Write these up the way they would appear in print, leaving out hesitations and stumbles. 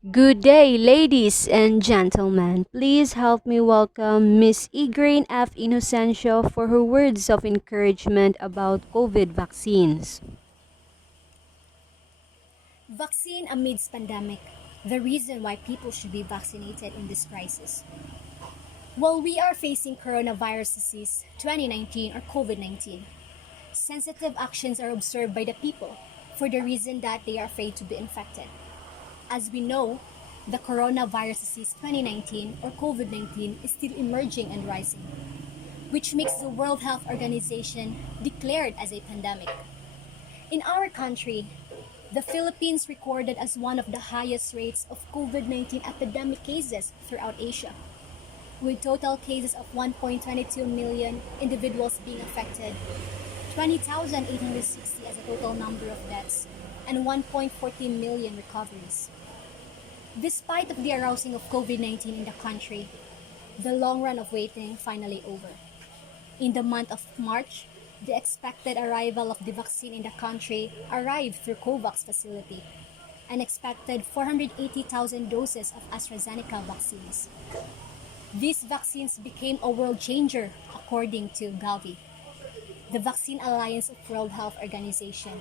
Good day, ladies and gentlemen. Please help me welcome Miss F. Inocencio for her words of encouragement about COVID vaccines. Vaccine amidst pandemic, the reason why people should be vaccinated in this crisis. While we are facing coronavirus disease 2019 or COVID-19, sensitive actions are observed by the people for the reason that they are afraid to be infected. As we know, the coronavirus disease 2019 or COVID-19 is still emerging and rising, which makes the World Health Organization declared as a pandemic. In our country, the Philippines recorded as one of the highest rates of COVID-19 epidemic cases throughout Asia, with total cases of 1.22 million individuals being affected, 20,860 as a total number of deaths, and 1.14 million recoveries. Despite of the arousing of COVID-19 in the country, the long run of waiting finally over. In the month of March, the expected arrival of the vaccine in the country arrived through COVAX facility, an expected 480,000 doses of AstraZeneca vaccines. These vaccines became a world changer according to Gavi, the Vaccine Alliance of World Health Organization.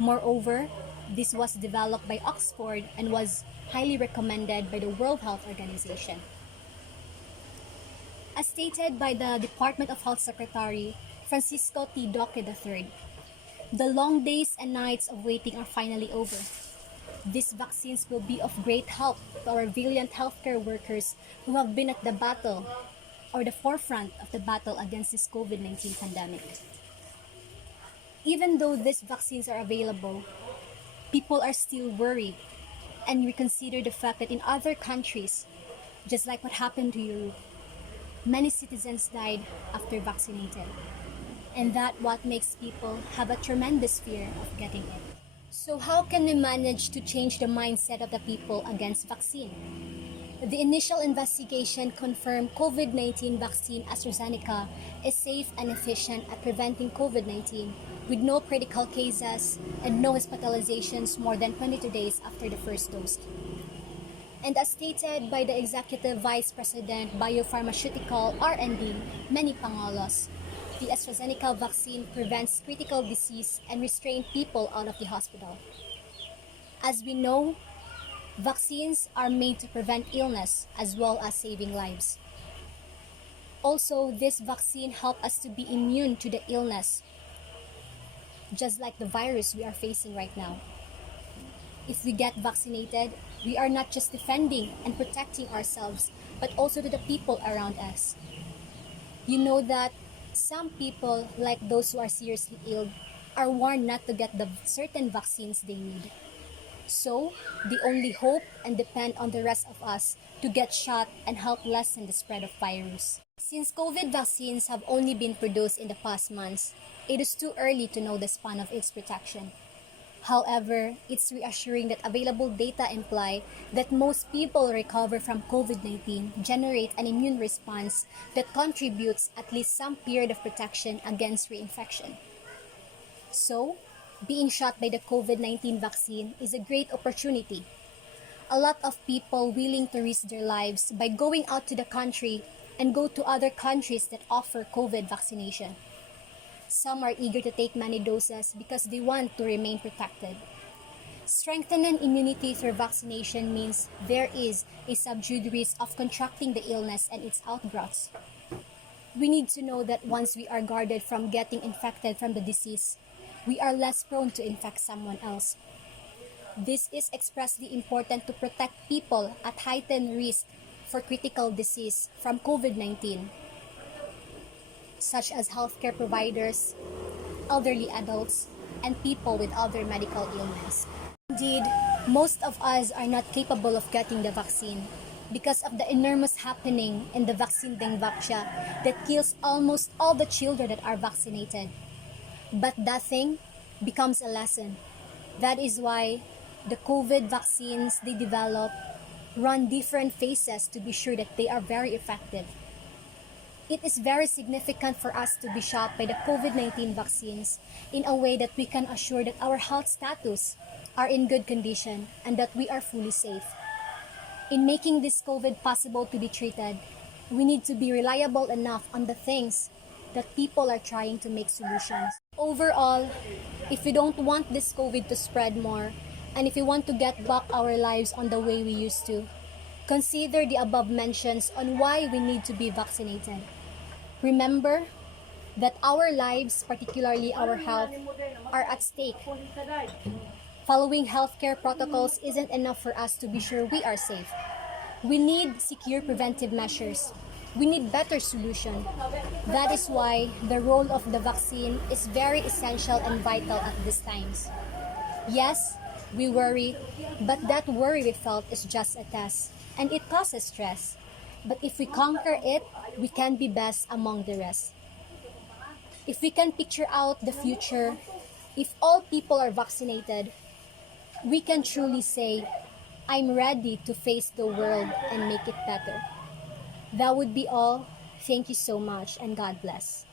Moreover, this was developed by Oxford and was highly recommended by the World Health Organization. As stated by the Department of Health Secretary Francisco T. Duque III, the long days and nights of waiting are finally over. These vaccines will be of great help to our valiant healthcare workers who have been at the battle or the forefront of the battle against this COVID-19 pandemic. Even though these vaccines are available, people are still worried and reconsider the fact that in other countries, just like what happened to Europe, many citizens died after vaccinated, and that what makes people have a tremendous fear of getting it. So how can we manage to change the mindset of the people against vaccine? The initial investigation confirmed COVID-19 vaccine AstraZeneca is safe and efficient at preventing COVID-19 with no critical cases and no hospitalizations more than 22 days after the first dose. And as stated by the Executive Vice President Biopharmaceutical R&D, Manny Pangalos, the AstraZeneca vaccine prevents critical disease and restrains people out of the hospital. As we know, vaccines are made to prevent illness as well as saving lives. Also, this vaccine helps us to be immune to the illness, just like the virus we are facing right now. If we get vaccinated, we are not just defending and protecting ourselves, but also to the people around us. You know that some people, like those who are seriously ill, are warned not to get the certain vaccines they need. So, they only hope and depend on the rest of us to get shot and help lessen the spread of virus. Since COVID vaccines have only been produced in the past months, it is too early to know the span of its protection. However, it's reassuring that available data imply that most people recover from COVID-19 generate an immune response that contributes at least some period of protection against reinfection. So, being shot by the COVID-19 vaccine is a great opportunity. A lot of people willing to risk their lives by going out to the country and go to other countries that offer COVID vaccination. Some are eager to take many doses because they want to remain protected. Strengthening immunity through vaccination means there is a subdued risk of contracting the illness and its outgrowths. We need to know that once we are guarded from getting infected from the disease, we are less prone to infect someone else. This is expressly important to protect people at heightened risk for critical disease from COVID-19, such as healthcare providers, elderly adults, and people with other medical ailments. Indeed, most of us are not capable of getting the vaccine because of the enormous happening in the vaccine dengue that kills almost all the children that are vaccinated. But that thing becomes a lesson. That is why the COVID vaccines they develop run different phases to be sure that they are very effective. It is very significant for us to be shot by the COVID-19 vaccines in a way that we can assure that our health status, are in good condition and that we are fully safe. In making this COVID possible to be treated, we need to be reliable enough on the things that people are trying to make solutions. Overall, if we don't want this COVID to spread more, and if we want to get back our lives on the way we used to, consider the above mentions on why we need to be vaccinated. Remember that our lives, particularly our health, are at stake. Following healthcare protocols isn't enough for us to be sure we are safe. We need secure preventive measures. We need better solution. That is why the role of the vaccine is very essential and vital at these times. Yes, we worry, but that worry we felt is just a test, and it causes stress. But if we conquer it, we can be best among the rest. If we can picture out the future, if all people are vaccinated, we can truly say, I'm ready to face the world and make it better. That would be all. Thank you so much, and God bless.